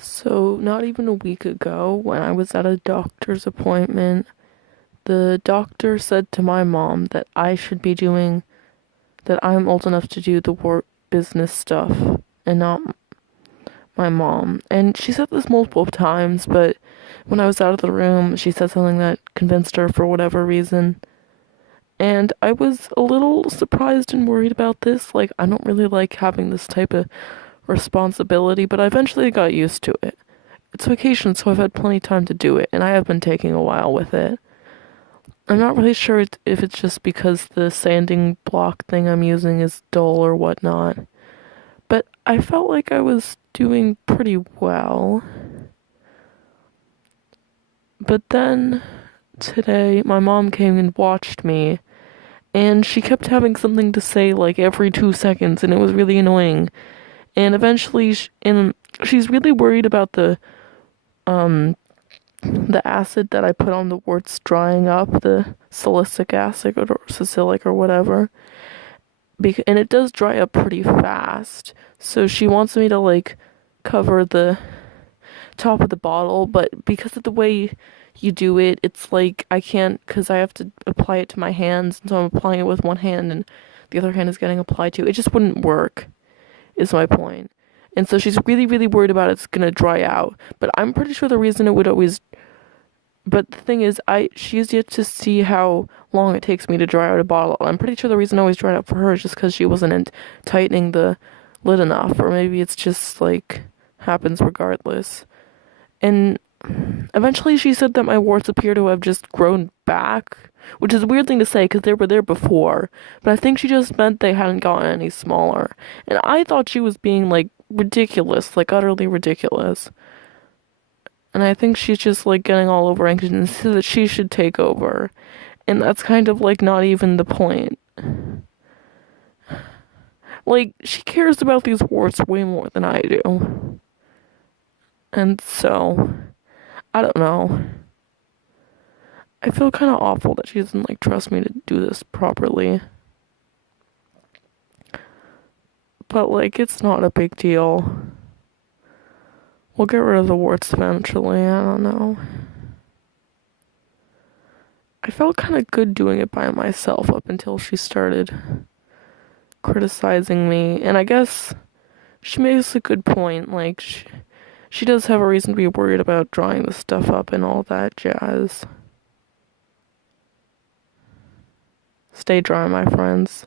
So, not even a week ago, when I was at a doctor's appointment, the doctor said to my mom that that I'm old enough to do the work business stuff and not my mom. And she said this multiple times, but when I was out of the room, she said something that convinced her for whatever reason. And I was a little surprised and worried about this. Like, I don't really like having this type of responsibility, but I eventually got used to it. It's vacation, so I've had plenty of time to do it, and I have been taking a while with it. I'm not really sure if it's just because the sanding block thing I'm using is dull or whatnot, but I felt like I was doing pretty well. But then today, my mom came and watched me, and she kept having something to say like every 2 seconds, and it was really annoying. And eventually, and she's really worried about um the acid that I put on the warts drying up, the salicylic acid or salicylic or whatever. And it does dry up pretty fast. So she wants me to like cover the top of the bottle, but because of the way you do it, it's like I can't, because I have to apply it to my hands, and so I'm applying it with one hand and the other hand is getting applied to. It just wouldn't work, is my point. And so she's really, really worried about it's gonna dry out. But I'm pretty sure the reason it would always. But the thing is, she's yet to see how long it takes me to dry out a bottle. I'm pretty sure the reason it always dried out for her is just because she wasn't tightening the lid enough, or maybe it's just like happens regardless. And eventually she said that my warts appear to have just grown back, which is a weird thing to say because they were there before, but I think she just meant they hadn't gotten any smaller. And I thought she was being like ridiculous, like utterly ridiculous. And I think she's just like getting all over anxious and says that she should take over. And that's kind of like not even the point. Like, she cares about these warts way more than I do. And so, I don't know. I feel kind of awful that she doesn't like trust me to do this properly. But like, it's not a big deal. We'll get rid of the warts eventually, I don't know. I felt kind of good doing it by myself up until she started criticizing me. And I guess she makes a good point. Like, she does have a reason to be worried about drawing the stuff up and all that jazz. Stay dry, my friends.